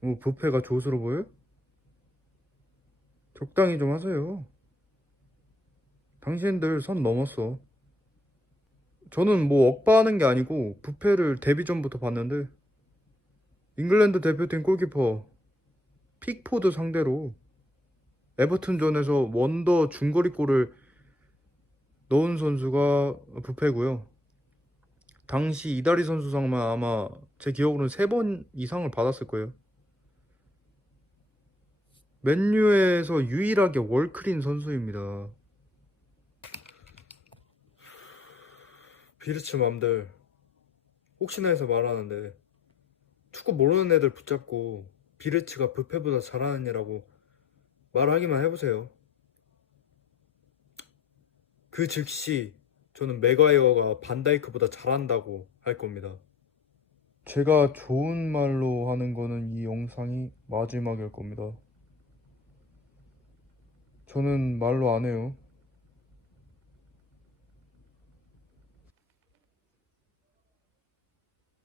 뭐 부패가 조수로 보여? 적당히 좀 하세요. 당신들 선 넘었어. 저는 뭐 억바하는 게 아니고 부패를 데뷔 전부터 봤는데 잉글랜드 대표팀 골키퍼 픽포드 상대로 에버튼전에서 원더 중거리 골을 넣은 선수가 부패고요. 당시 이다리 선수상만 아마 제 기억으로는 세 번 이상을 받았을 거예요. 맨유에서 유일하게 월클인 선수입니다. 비르츠 맘들 혹시나 해서 말하는데 축구 모르는 애들 붙잡고 비르츠가 부패보다 잘하는 애라고 말하기만 해보세요. 그 즉시 저는 맥과이어가 반다이크보다 잘한다고 할 겁니다. 제가 좋은 말로 하는 거는 이 영상이 마지막일 겁니다. 저는 말로 안 해요.